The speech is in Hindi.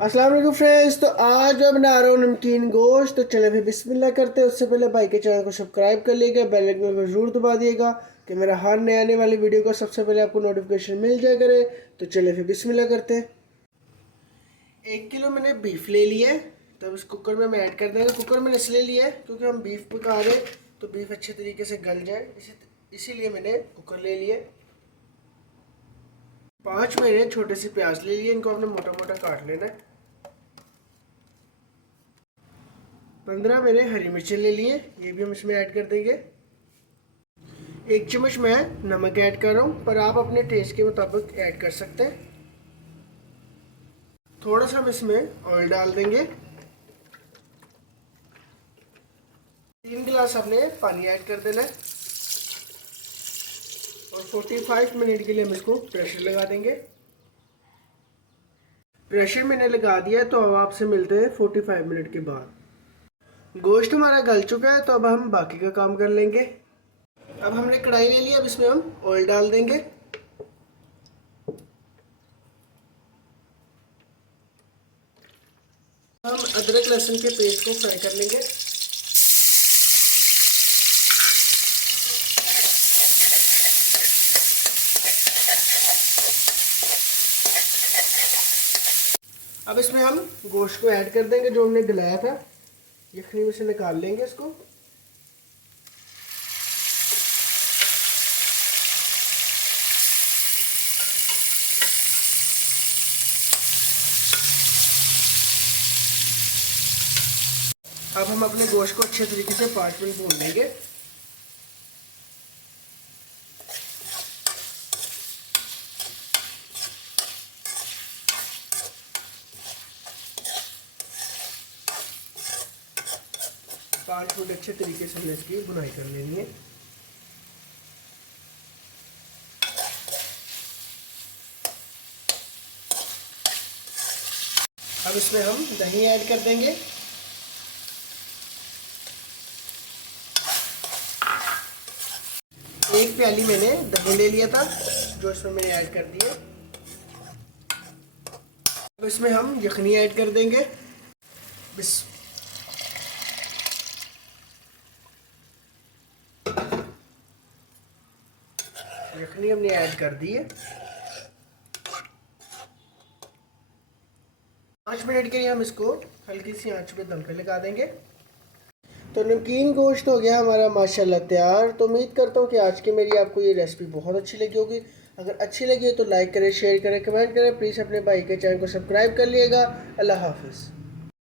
अस्सलाम वालेकुम फ्रेंड्स। तो आज मैं बना रहा हूँ नमकीन गोश्त। तो चले फिर बिस्मिल्लाह करते हैं। उससे पहले भाई के चैनल को सब्सक्राइब कर लीजिएगा, बेल आइकन को जरूर दबा दिएगा कि मेरा हर नए आने वाली वीडियो को सबसे पहले आपको नोटिफिकेशन मिल जाया करे। तो चले फिर बिस्मिल्लाह करते हैं। 1 किलो मैंने बीफ ले लिया है, तब इस कुकर में मैं ऐड कर देंगे। कुकर मैंने इसलिए लिया है क्योंकि हम बीफ पका रहे तो बीफ अच्छे तरीके से गल जाए, इसीलिए मैंने कुकर ले लिया। 5 मैंने छोटे से प्याज ले लिए, इनको आपने मोटा मोटा काट लेना है। 15 मैंने हरी मिर्चें ले लिए, ये भी हम इसमें ऐड कर देंगे। 1 चम्मच मैं नमक ऐड कर रहा हूँ, पर आप अपने टेस्ट के मुताबिक ऐड कर सकते हैं। थोड़ा सा हम इसमें ऑयल डाल देंगे। 3 गिलास आपने पानी ऐड कर देना है और 45 मिनट के लिए हम इसको प्रेशर लगा देंगे। प्रेशर मैंने लगा दिया है, तो अब आपसे मिलते हैं 45 मिनट के बाद। गोश्त हमारा गल चुका है, तो अब हम बाकी का काम कर लेंगे। अब हमने कढ़ाई ले लिया, अब इसमें हम ऑयल डाल देंगे। हम अदरक लहसुन के पेस्ट को फ्राई कर लेंगे। अब इसमें हम गोश्त को ऐड कर देंगे जो हमने गलाया था। यखनी में से निकाल लेंगे इसको। अब हम अपने गोश्त को अच्छे तरीके से 5 मिनट भून लेंगे। पाँच मिनट अच्छे तरीके से हमने इसकी भुनाई कर लेनी है। अब इसमें हम दही ऐड कर देंगे। एक प्याली मैंने दही ले लिया था, जो इसमें मैंने ऐड कर दिया। अब इसमें हम यखनी ऐड कर देंगे। बस यखनी हमने ऐड कर दी है। 5 मिनट के लिए हम इसको हल्की सी आंच पे दम पे लगा देंगे। तो नमकीन गोश्त हो गया हमारा माशाल्लाह तैयार। तो उम्मीद करता हूँ कि आज की मेरी आपको ये रेसिपी बहुत अच्छी लगी होगी। अगर अच्छी लगी है तो लाइक करें, शेयर करें, कमेंट करें। प्लीज़ अपने भाई के चैनल को सब्सक्राइब कर लिएगा। अल्लाह हाफिज़।